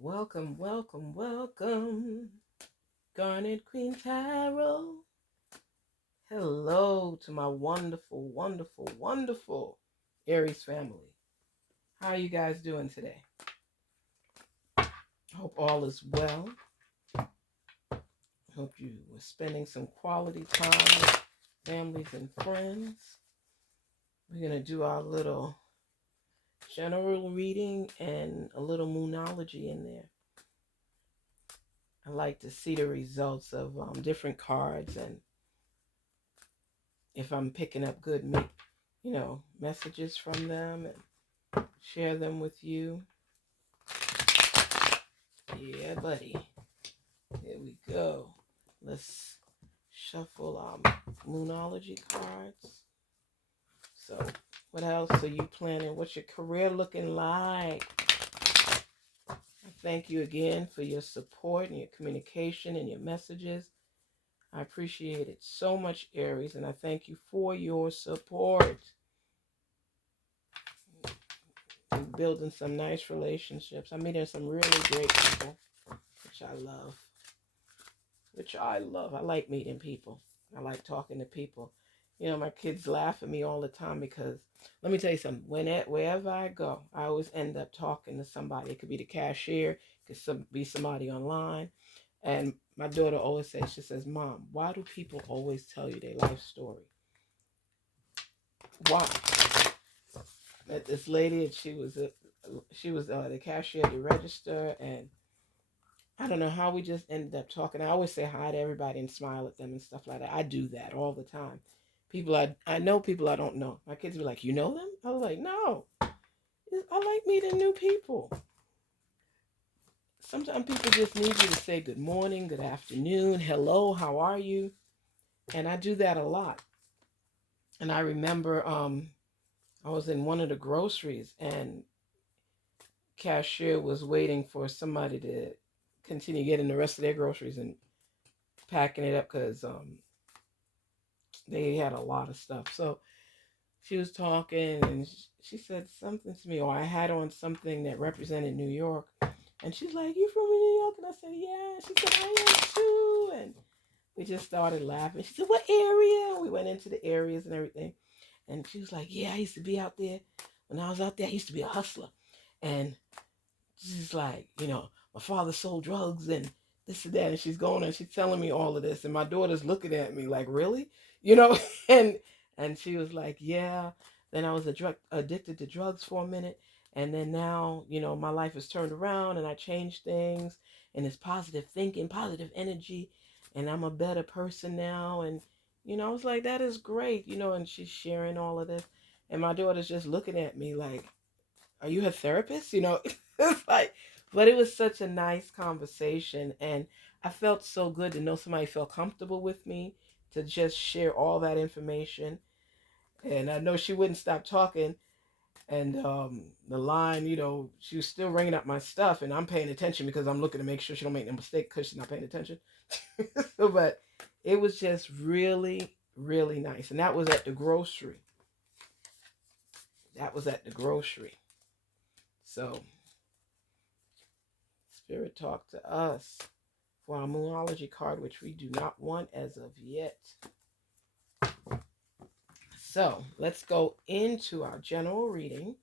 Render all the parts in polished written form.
Welcome, welcome, welcome, Garnetqueentarot. Hello to my wonderful, wonderful, wonderful Aries family. How are you guys doing today? Hope all is well. Hope you were spending some quality time with families and friends. We're going to do our little general reading and a little moonology in there. I like to see the results of different cards, and if I'm picking up good messages from them and share them with you. Yeah, buddy. Here we go. Let's shuffle our moonology cards. So, what else are you planning? What's your career looking like? I thank you again for your support and your communication and your messages. I appreciate it so much, Aries, and I thank you for your support. I'm building some nice relationships. I'm meeting some really great people, which I love. I like meeting people. I like talking to people. You know, my kids laugh at me all the time because, let me tell you something, wherever I go, I always end up talking to somebody. It could be the cashier, it could be somebody online. And my daughter always says, she says, Mom, why do people always tell you their life story? Why? Met this lady, and she was the cashier at the register, and I don't know how we just ended up talking. I always say hi to everybody and smile at them and stuff like that. I do that all the time. I know people I don't know. My kids be like, "You know them?" I was like, "No, I like meeting new people." Sometimes people just need you to say good morning, good afternoon, hello, how are you? And I do that a lot. And I remember I was in one of the groceries, and cashier was waiting for somebody to continue getting the rest of their groceries and packing it up because they had a lot of stuff. So she was talking, and she said something to me, or I had on something that represented New York. And she's like, "You from New York?" And I said, "Yeah." She said, "I am too." And we just started laughing. She said, "What area?" We went into the areas and everything. And she was like, "Yeah, I used to be out there. When I was out there, I used to be a hustler." And she's like, "My father sold drugs and this and that." And she's going and she's telling me all of this. And my daughter's looking at me like, "Really?" You know? and and she was like, "Yeah." Then I was addicted to drugs for a minute. And then now, my life has turned around and I changed things. And it's positive thinking, positive energy. And I'm a better person now. And, I was like, "That is great." And she's sharing all of this. And my daughter's just looking at me like, "Are you a therapist?" It's like, but it was such a nice conversation. And I felt so good to know somebody felt comfortable with me to just share all that information. And I know she wouldn't stop talking. And the line, she was still ringing up my stuff. And I'm paying attention because I'm looking to make sure she don't make no mistake because she's not paying attention. But it was just really, really nice. And that was at the grocery. That was at the grocery. So Spirit talk to us for our Moonology card, which we do not want as of yet. So let's go into our general reading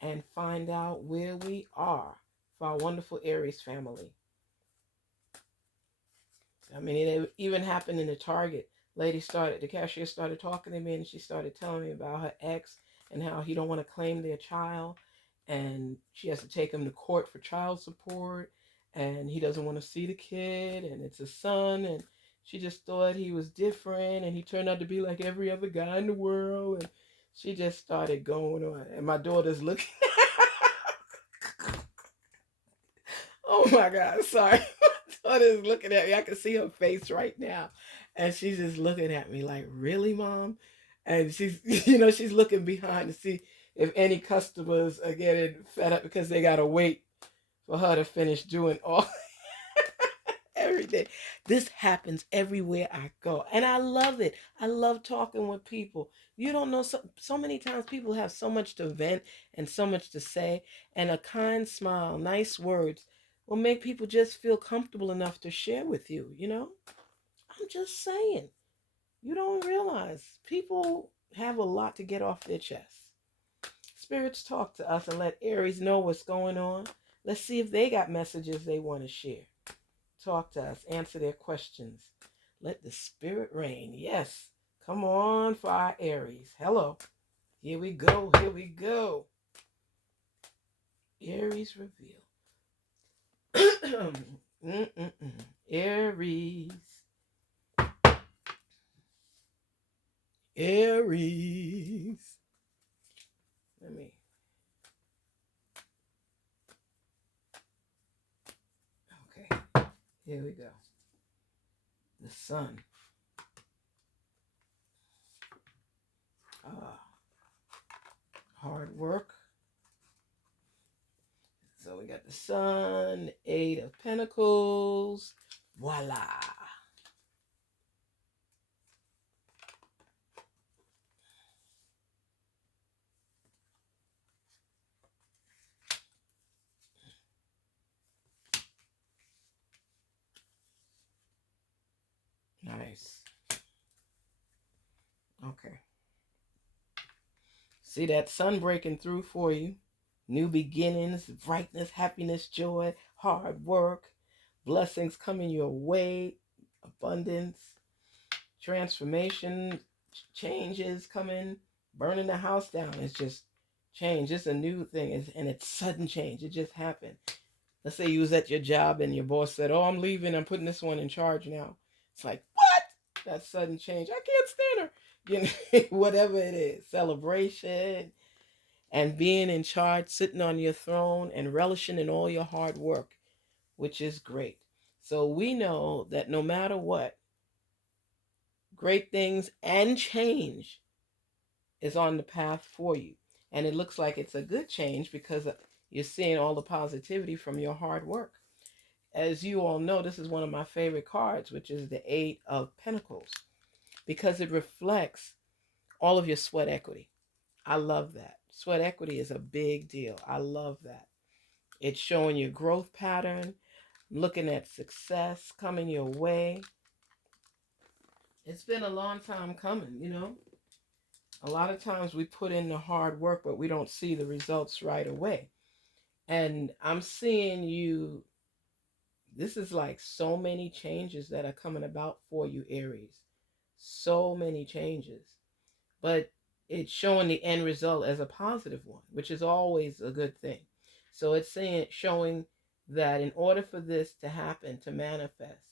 and find out where we are for our wonderful Aries family. I mean, it even happened in the Target. The cashier started talking to me, and she started telling me about her ex and how he don't want to claim their child, and she has to take him to court for child support, and he doesn't want to see the kid, and it's a son, and she just thought he was different, and he turned out to be like every other guy in the world, and she just started going on, and my daughter's looking. Oh my God, sorry. My daughter's looking at me. I can see her face right now. And she's just looking at me like, "Really, Mom?" And she's, she's looking behind to see if any customers are getting fed up because they got to wait for her to finish doing all everything. This happens everywhere I go. And I love it. I love talking with people. You don't know, so many times people have so much to vent and so much to say. And a kind smile, nice words will make people just feel comfortable enough to share with you, you know? I'm just saying. You don't realize people have a lot to get off their chest. Spirits talk to us and let Aries know what's going on. Let's see if they got messages they want to share. Talk to us, answer their questions. Let the spirit reign. Yes. Come on for our Aries. Hello. Here we go. Here we go. Aries reveal. Aries. Aries. Let me. Okay. Here we go. The sun. Hard work. So we got the sun, 8 of Pentacles. Voila. Nice. Okay. See that sun breaking through for you. New beginnings, brightness, happiness, joy, hard work, blessings coming your way, abundance, transformation, changes coming, burning the house down. It's just change. It's a new thing. And it's sudden change. It just happened. Let's say you was at your job and your boss said, "Oh, I'm leaving. I'm putting this one in charge now." It's like, what? That sudden change. I can't stand her. You know, whatever it is. Celebration and being in charge, sitting on your throne and relishing in all your hard work, which is great. So we know that no matter what, great things and change is on the path for you. And it looks like it's a good change because you're seeing all the positivity from your hard work. As you all know, this is one of my favorite cards, which is the 8 of Pentacles, because it reflects all of your sweat equity. I love that. Sweat equity is a big deal. I love that. It's showing your growth pattern, looking at success coming your way. It's been a long time coming, you know. A lot of times we put in the hard work, but we don't see the results right away. And I'm seeing you, this is like so many changes that are coming about for you, Aries. So many changes. But it's showing the end result as a positive one, which is always a good thing. So it's saying, showing that in order for this to happen, to manifest,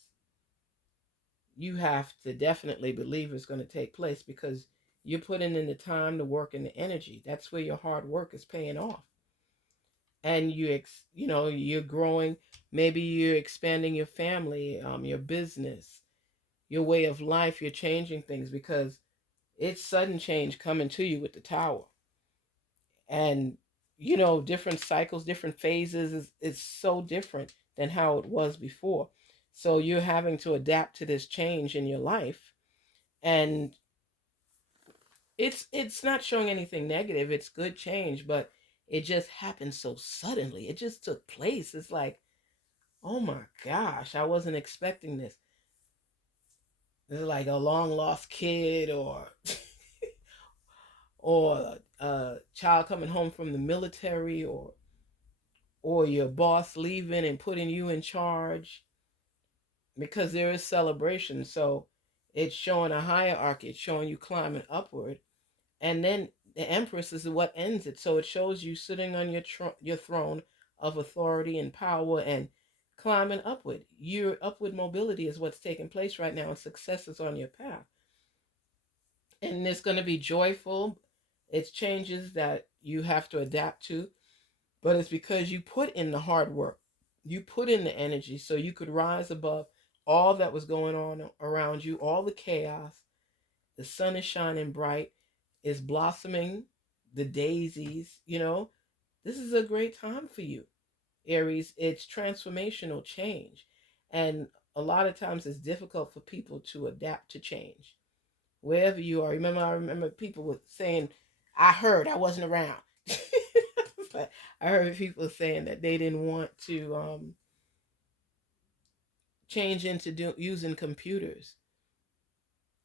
you have to definitely believe it's going to take place because you're putting in the time, the work, and the energy. That's where your hard work is paying off. And you're growing. Maybe you're expanding your family, your business, your way of life. You're changing things because it's sudden change coming to you with the Tower. And different cycles, different phases is so different than how it was before. So you're having to adapt to this change in your life, and it's not showing anything negative. It's good change, but it just happened so suddenly. It just took place. It's like, oh my gosh, I wasn't expecting this. It's like a long lost kid, or or a child coming home from the military, or your boss leaving and putting you in charge, because there is celebration. So it's showing a hierarchy. It's showing you climbing upward, and then the Empress is what ends it. So it shows you sitting on your throne of authority and power and climbing upward. Your upward mobility is what's taking place right now, and success is on your path. And it's going to be joyful. It's changes that you have to adapt to, but it's because you put in the hard work. You put in the energy so you could rise above all that was going on around you, all the chaos. The sun is shining bright, is blossoming, the daisies. This is a great time for you, Aries. It's transformational change. And a lot of times it's difficult for people to adapt to change. Wherever you are, I remember people were saying, I wasn't around. But I heard people saying that they didn't want to change into using computers.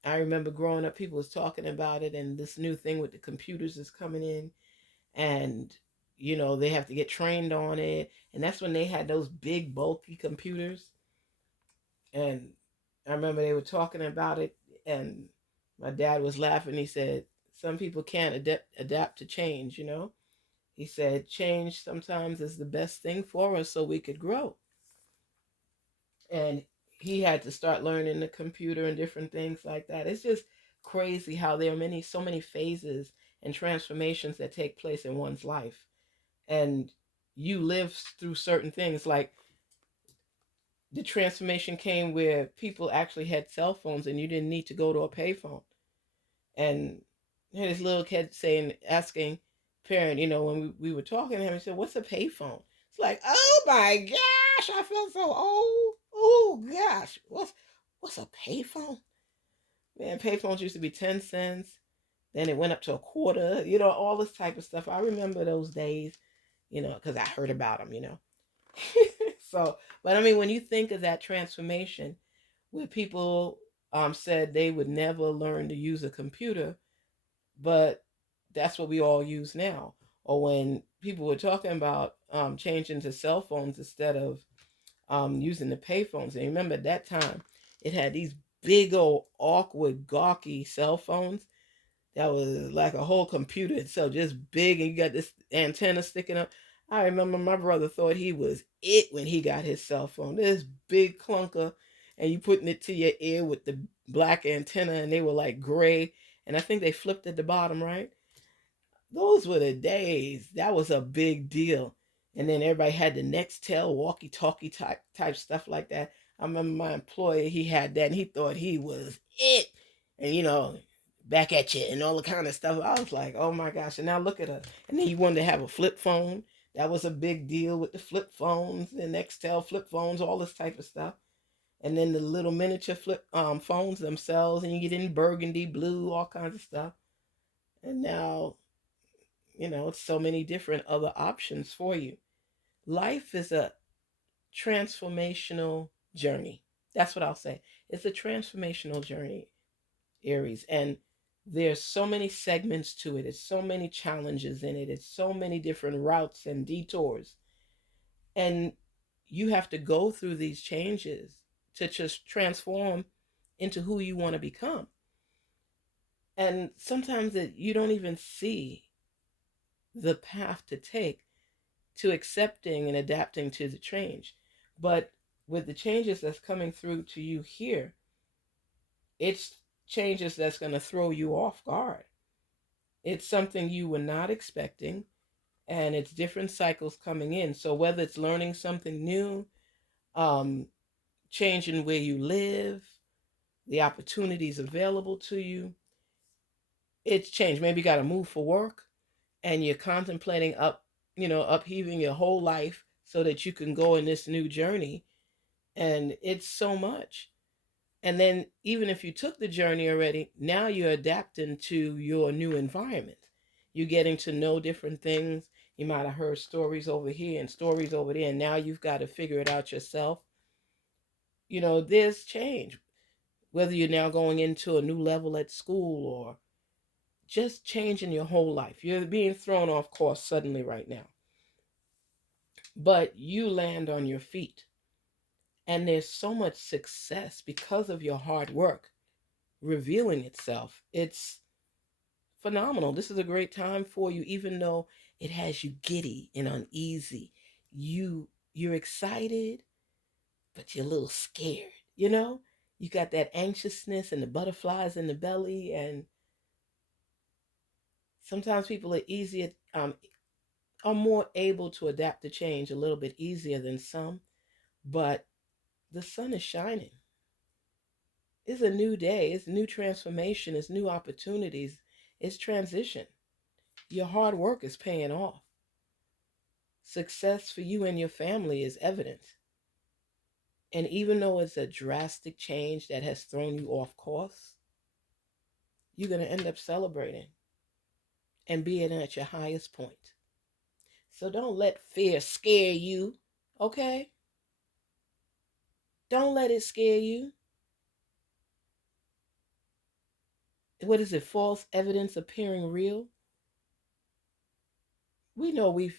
I remember growing up, people was talking about it, and this new thing with the computers is coming in, and they have to get trained on it, and that's when they had those big bulky computers. And I remember they were talking about it, and my dad was laughing. He said, some people can't adapt to change, He said, change sometimes is the best thing for us so we could grow. And he had to start learning the computer and different things like that. It's just crazy how there are so many phases and transformations that take place in one's life. And you live through certain things. Like the transformation came where people actually had cell phones and you didn't need to go to a payphone. And this little kid asking parent, when we were talking to him, he said, "What's a payphone?" It's like, oh my gosh, I feel so old. Oh gosh, what's a payphone? Man, payphones used to be 10 cents. Then it went up to a quarter. All this type of stuff. I remember those days. Because I heard about them. So, but I mean, when you think of that transformation, where people said they would never learn to use a computer, but that's what we all use now. Or when people were talking about changing to cell phones instead of using the payphones. And remember at that time, it had these big old awkward gawky cell phones that was like a whole computer itself, just big, and you got this antenna sticking up. I remember my brother thought he was it when he got his cell phone. This big clunker, and you putting it to your ear with the black antenna, and they were like gray, and I think they flipped at the bottom, right? Those were the days. That was a big deal. And then everybody had the Nextel walkie-talkie type stuff like that. I remember my employer, he had that, and he thought he was it. And back at you and all the kind of stuff. I was like, oh my gosh. And now look at us. And then he wanted to have a flip phone. That was a big deal with the flip phones and Nextel flip phones, all this type of stuff. And then the little miniature flip phones themselves, and you get in burgundy, blue, all kinds of stuff. And now it's so many different other options for you. Life is a transformational journey. That's what I'll say. It's a transformational journey, Aries. And there's so many segments to it. It's so many challenges in it. It's so many different routes and detours. And you have to go through these changes to just transform into who you want to become. And sometimes you don't even see the path to take to accepting and adapting to the change. But with the changes that's coming through to you here, it's changes that's going to throw you off guard. It's something you were not expecting, and it's different cycles coming in. So whether it's learning something new, um, changing where you live, the opportunities available to you, it's changed. Maybe you got to move for work, and you're contemplating upheaving your whole life so that you can go in this new journey. And it's so much. And then even if you took the journey already, now you're adapting to your new environment. You're getting to know different things. You might have heard stories over here and stories over there, and now you've got to figure it out yourself. There's change. Whether you're now going into a new level at school or just changing your whole life. You're being thrown off course suddenly right now. But you land on your feet. And there's so much success because of your hard work revealing itself. It's phenomenal. This is a great time for you, even though it has you giddy and uneasy. You're excited, but you're a little scared, You got that anxiousness and the butterflies in the belly, and sometimes people are more able to adapt to change a little bit easier than some, but the sun is shining. It's a new day. It's new transformation. It's new opportunities. It's transition. Your hard work is paying off. Success for you and your family is evident. And even though it's a drastic change that has thrown you off course, you're going to end up celebrating and being at your highest point. So don't let fear scare you, okay? Don't let it scare you. What is it? False evidence appearing real. We know we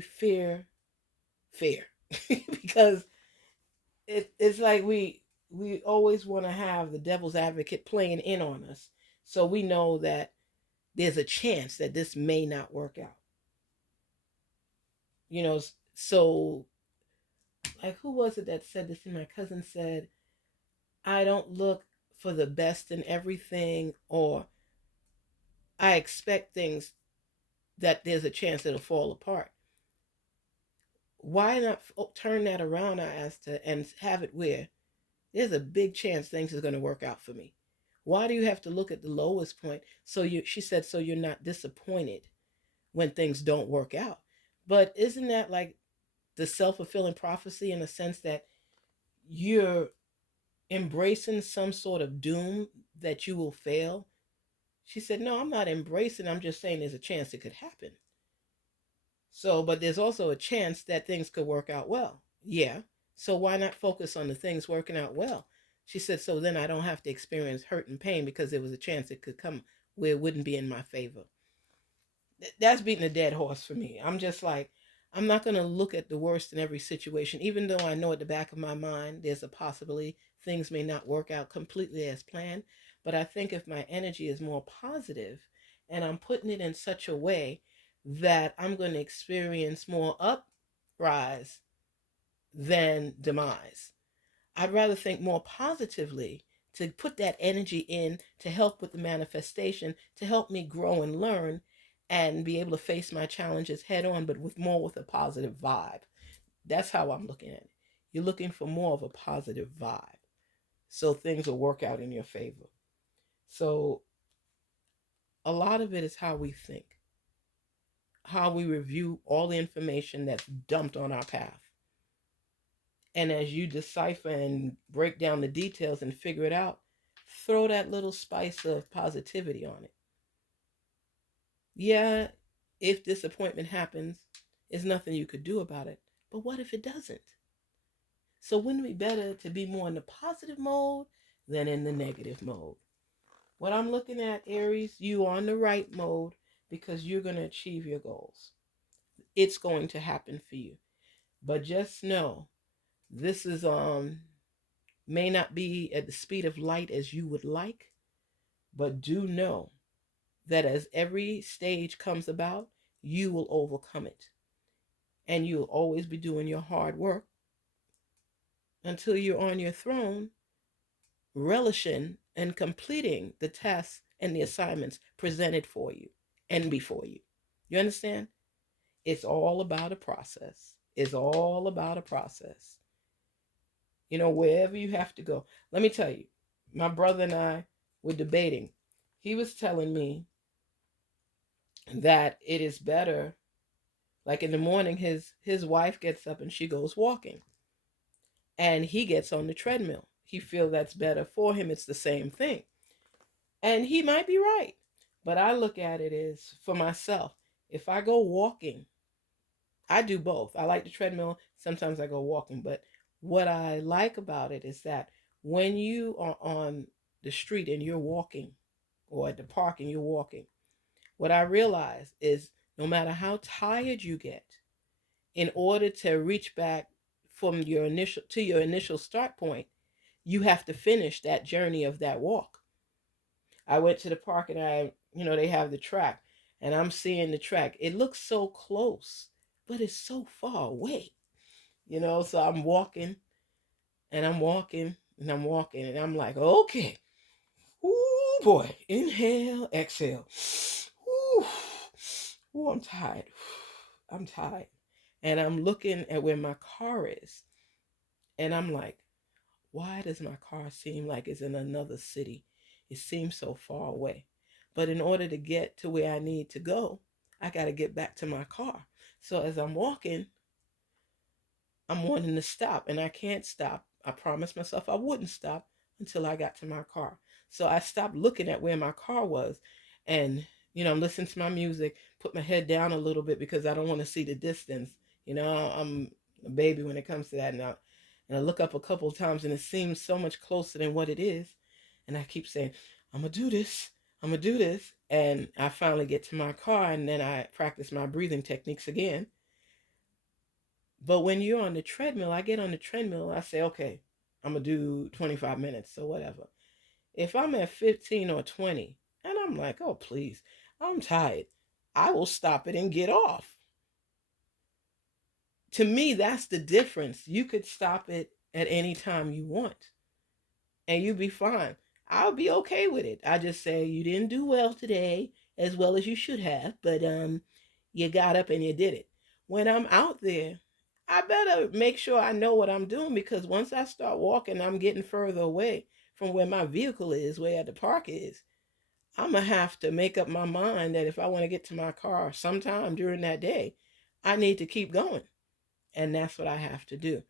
fear because it's like we always want to have the devil's advocate playing in on us. So we know that there's a chance that this may not work out. You know, so like who was it that said this? And my cousin said, I don't look for the best in everything, or I expect things that there's a chance it'll fall apart. Why not turn that around, I asked her, and have it where there's a big chance things are going to work out for me. Why do you have to look at the lowest point? So you, she said, so you're not disappointed when things don't work out. But isn't that like the self-fulfilling prophecy in a sense that you're embracing some sort of doom that you will fail? She said, no, I'm not embracing. I'm just saying there's a chance it could happen. So, but there's also a chance that things could work out well. Yeah. So why not focus on the things working out well? She said, so then I don't have to experience hurt and pain because there was a chance it could come where it wouldn't be in my favor. That's beating a dead horse for me. I'm just like, I'm not going to look at the worst in every situation, even though I know at the back of my mind there's a possibility things may not work out completely as planned. But I think if my energy is more positive and I'm putting it in such a way that I'm going to experience more uprise than demise. I'd rather think more positively to put that energy in to help with the manifestation, to help me grow and learn and be able to face my challenges head on, but with a positive vibe. That's how I'm looking at it. You're looking for more of a positive vibe. So things will work out in your favor. So a lot of it is how we think, how we review all the information that's dumped on our path. And as you decipher and break down the details and figure it out, throw that little spice of positivity on it. Yeah, if disappointment happens, there's nothing you could do about it. But what if it doesn't? So wouldn't it be better to be more in the positive mode than in the negative mode? What I'm looking at, Aries, you are on the right mode because you're going to achieve your goals. It's going to happen for you. But just know this is may not be at the speed of light as you would like, but do know that as every stage comes about, you will overcome it. And you'll always be doing your hard work until you're on your throne, relishing and completing the tasks and the assignments presented for you and before you. You understand? It's all about a process. It's all about a process. You know, wherever you have to go. Let me tell you, my brother and I were debating. He was telling me that it is better, like in the morning his wife gets up and she goes walking and he gets on the treadmill. He feels that's better for him. It's the same thing. And he might be right. But I look at it as for myself. If I go walking, I do both. I like the treadmill. Sometimes I go walking. But what I like about it is that when you are on the street and you're walking, or at the park and you're walking, what I realize is no matter how tired you get, in order to reach back from your initial start point, you have to finish that journey of that walk. I went to the park and they have the track and I'm seeing the track. It looks so close, but it's so far away, so I'm walking and I'm walking and I'm walking and I'm like, okay, ooh boy, inhale, exhale. Ooh, ooh, I'm tired. I'm tired. And I'm looking at where my car is. And I'm like, why does my car seem like it's in another city? It seems so far away. But in order to get to where I need to go, I got to get back to my car. So as I'm walking, I'm wanting to stop and I can't stop. I promised myself I wouldn't stop until I got to my car. So I stopped looking at where my car was and I'm listening to my music, put my head down a little bit because I don't want to see the distance. I'm a baby when it comes to that now. And I look up a couple of times and it seems so much closer than what it is. And I keep saying, I'm going to do this. I'm going to do this. And I finally get to my car and then I practice my breathing techniques again. But when you're on the treadmill, I get on the treadmill, I say, okay, I'm going to do 25 minutes or whatever. If I'm at 15 or 20 and I'm like, oh, please, I'm tired, I will stop it and get off. To me, that's the difference. You could stop it at any time you want and you'd be fine. I'll be okay with it. I just say you didn't do well today as well as you should have, but you got up and you did it. When I'm out there, I better make sure I know what I'm doing, because once I start walking, I'm getting further away from where my vehicle is, where the park is. I'm gonna have to make up my mind that if I want to get to my car sometime during that day, I need to keep going. And that's what I have to do.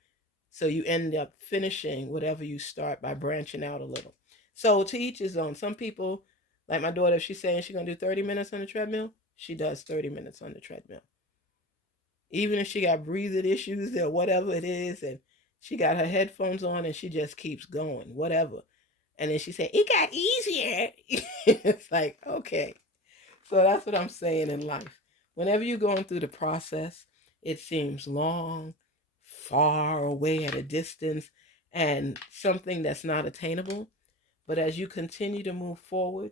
So you end up finishing whatever you start by branching out a little. So to each his own. Some people, like my daughter, if she's saying she's going to do 30 minutes on the treadmill, she does 30 minutes on the treadmill. Even if she got breathing issues or whatever it is, and she got her headphones on and she just keeps going, whatever. And then she said, it got easier. It's like, okay. So that's what I'm saying in life. Whenever you're going through the process, it seems long, far away at a distance, and something that's not attainable. But as you continue to move forward,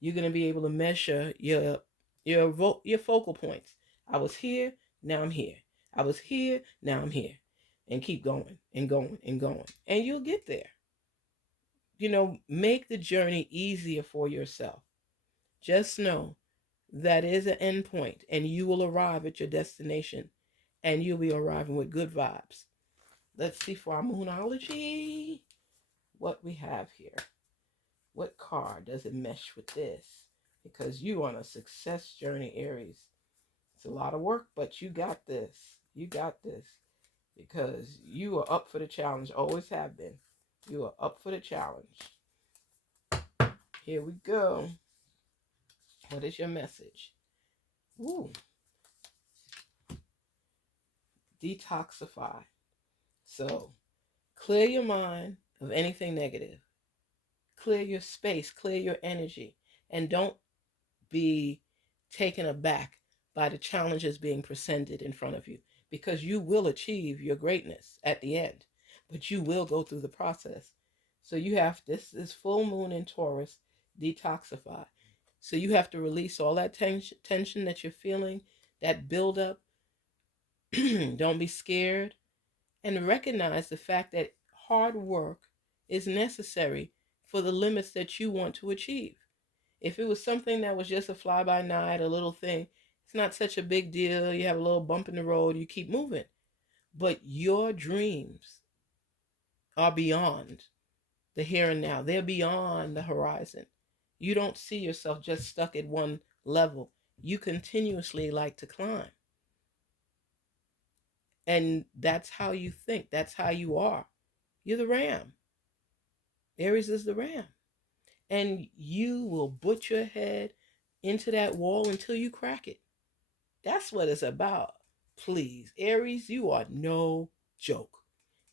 you're going to be able to measure your focal points. I was here, now I'm here. I was here, now I'm here. And keep going and going and going. And you'll get there. Make the journey easier for yourself. Just know that is an end point, and you will arrive at your destination, and you'll be arriving with good vibes. Let's see for our moonology what we have here. What card does it mesh with this? Because you on a success journey, Aries. It's a lot of work, but you got this. You got this. Because you are up for the challenge. Always have been. You are up for the challenge. Here we go. What is your message? Ooh. Detoxify. So, clear your mind of anything negative. Clear your space, clear your energy, and don't be taken aback by the challenges being presented in front of you, because you will achieve your greatness at the end, but you will go through the process. So you have this full moon in Taurus, detoxify. So you have to release all that tension that you're feeling, that buildup. Don't be scared, and recognize the fact that hard work is necessary for the limits that you want to achieve. If it was something that was just a fly by night, a little thing, it's not such a big deal. You have a little bump in the road, you keep moving. But your dreams are beyond the here and now. They're beyond the horizon. You don't see yourself just stuck at one level. You continuously like to climb. And that's how you think. That's how you are. You're the ram. Aries is the ram. And you will put your head into that wall until you crack it. That's what it's about. Please, Aries, you are no joke.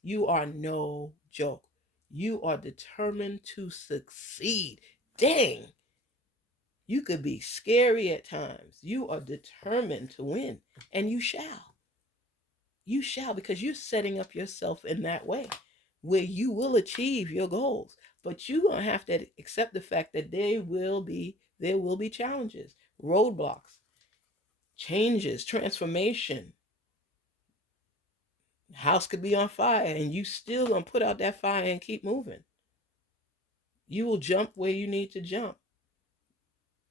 You are no joke. You are determined to succeed. Dang. You could be scary at times. You are determined to win, and you shall. You shall, because you're setting up yourself in that way where you will achieve your goals. But you're going to have to accept the fact that there will be challenges, roadblocks, changes, transformation. House could be on fire and you still gonna put out that fire and keep moving. You will jump where you need to jump.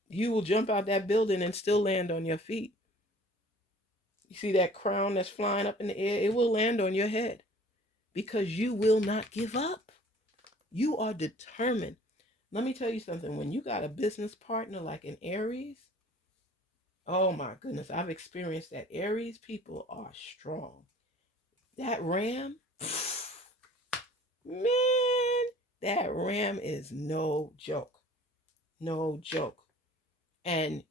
You will jump out that building and still land on your feet. You see that crown that's flying up in the air? It will land on your head, because you will not give up. You are determined. Let me tell you something. When you got a business partner like an Aries, oh my goodness, I've experienced that. Aries people are strong. That ram, man, that ram is no joke. No joke. And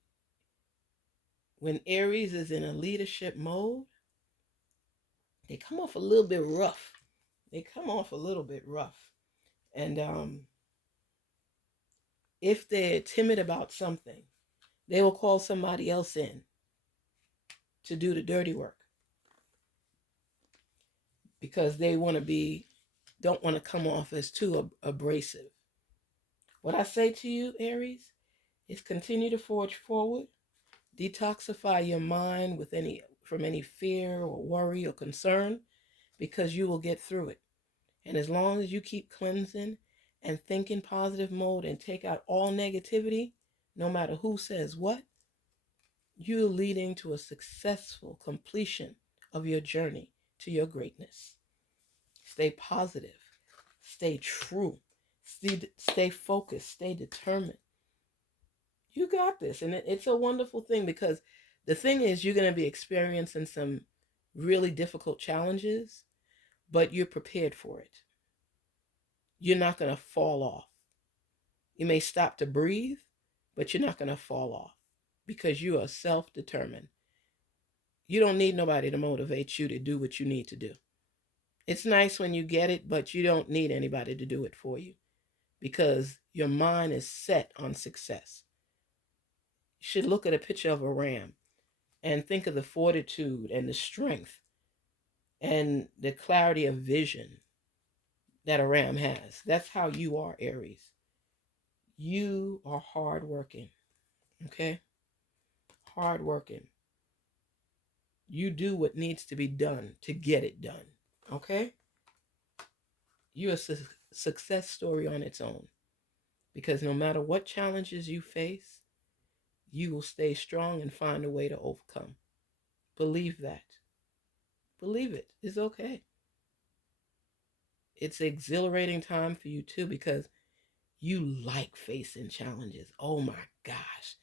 when Aries is in a leadership mode, they come off a little bit rough. they come off a little bit rough. And if they're timid about something, they will call somebody else in to do the dirty work because they don't want to come off as too abrasive. What I say to you, Aries, is continue to forge forward. Detoxify your mind from any fear or worry or concern, because you will get through it. And as long as you keep cleansing and think in positive mode and take out all negativity, no matter who says what, you're leading to a successful completion of your journey to your greatness. Stay positive, stay true, stay focused, stay determined. You got this. And it's a wonderful thing, because the thing is, you're going to be experiencing some really difficult challenges, but you're prepared for it. You're not going to fall off. You may stop to breathe, but you're not going to fall off because you are self-determined. You don't need nobody to motivate you to do what you need to do. It's nice when you get it, but you don't need anybody to do it for you because your mind is set on success. You should look at a picture of a ram and think of the fortitude and the strength and the clarity of vision that a ram has. That's how you are, Aries. You are hardworking, okay? Hardworking. You do what needs to be done to get it done, okay? You're a success story on its own, because no matter what challenges you face, you will stay strong and find a way to overcome. Believe that. Believe it. It's okay. It's an exhilarating time for you too, because you like facing challenges. Oh my gosh.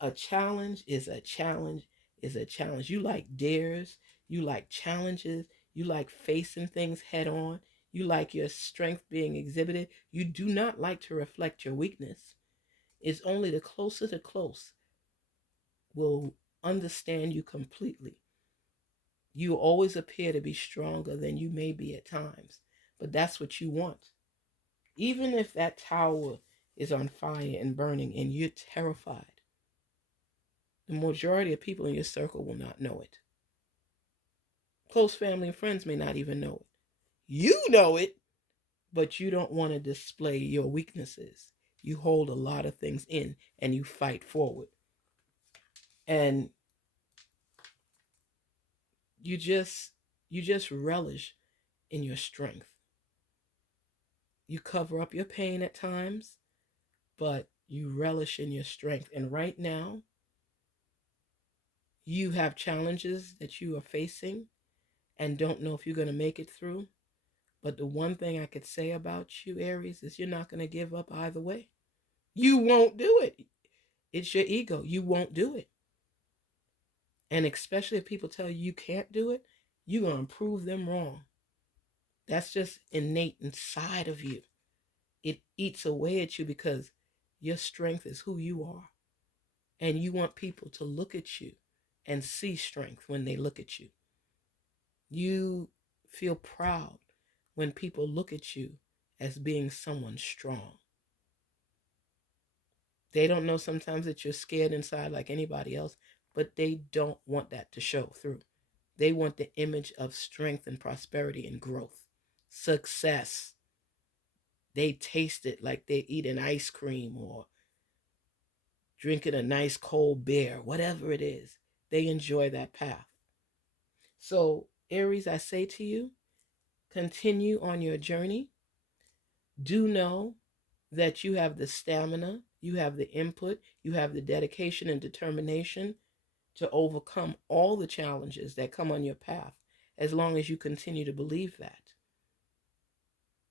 A challenge is a challenge is a challenge. You like dares. You like challenges. You like facing things head on. You like your strength being exhibited. You do not like to reflect your weakness. It's only the closer to close will understand you completely. You always appear to be stronger than you may be at times, but that's what you want. Even if that tower is on fire and burning and you're terrified, the majority of people in your circle will not know it. Close family and friends may not even know it. You know it, but you don't want to display your weaknesses. You hold a lot of things in and you fight forward. And you just relish in your strength. You cover up your pain at times, but you relish in your strength. And right now, you have challenges that you are facing and don't know if you're going to make it through. But the one thing I could say about you, Aries, is you're not going to give up either way. You won't do it. It's your ego. You won't do it. And especially if people tell you you can't do it, you're going to prove them wrong. That's just innate inside of you. It eats away at you because your strength is who you are. And you want people to look at you and see strength when they look at you. You feel proud when people look at you as being someone strong. They don't know sometimes that you're scared inside like anybody else, but they don't want that to show through. They want the image of strength and prosperity and growth, success. They taste it like they eat an ice cream or drinking a nice cold beer, whatever it is. They enjoy that path. So, Aries, I say to you, continue on your journey. Do know that you have the stamina, you have the input, you have the dedication and determination to overcome all the challenges that come on your path, as long as you continue to believe that.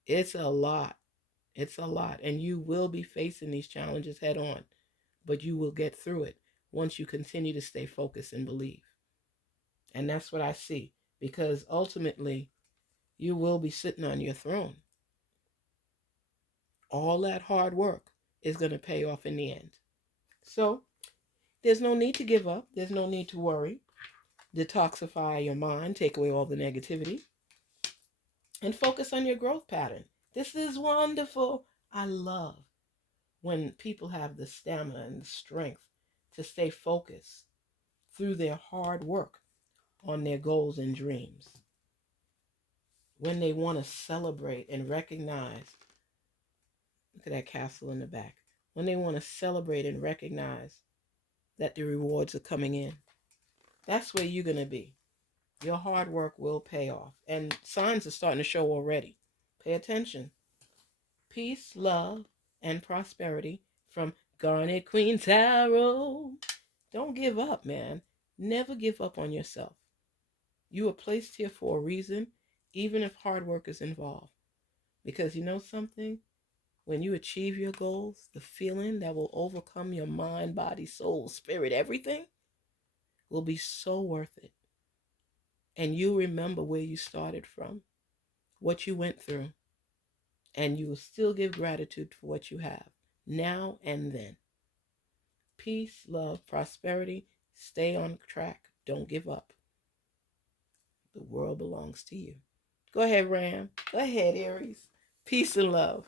It's a lot. It's a lot. And you will be facing these challenges head on, but you will get through it once you continue to stay focused and believe. And that's what I see, because ultimately you will be sitting on your throne. All that hard work is going to pay off in the end. So there's no need to give up. There's no need to worry. Detoxify your mind, take away all the negativity. and focus on your growth pattern. This is wonderful. I love when people have the stamina and the strength to stay focused through their hard work on their goals and dreams. When they want to celebrate and recognize, look at that castle in the back. When they want to celebrate and recognize that the rewards are coming in, that's where you're going to be. Your hard work will pay off. And signs are starting to show already. Pay attention. Peace, love, and prosperity from Garnetqueentarot. Don't give up, man. Never give up on yourself. You were placed here for a reason, even if hard work is involved. Because you know something? When you achieve your goals, the feeling that will overcome your mind, body, soul, spirit, everything will be so worth it. And you'll remember where you started from, what you went through, and you will still give gratitude for what you have now and then. Peace, love, prosperity. Stay on track. Don't give up. The world belongs to you. Go ahead, Ram. Go ahead, Aries. Peace and love.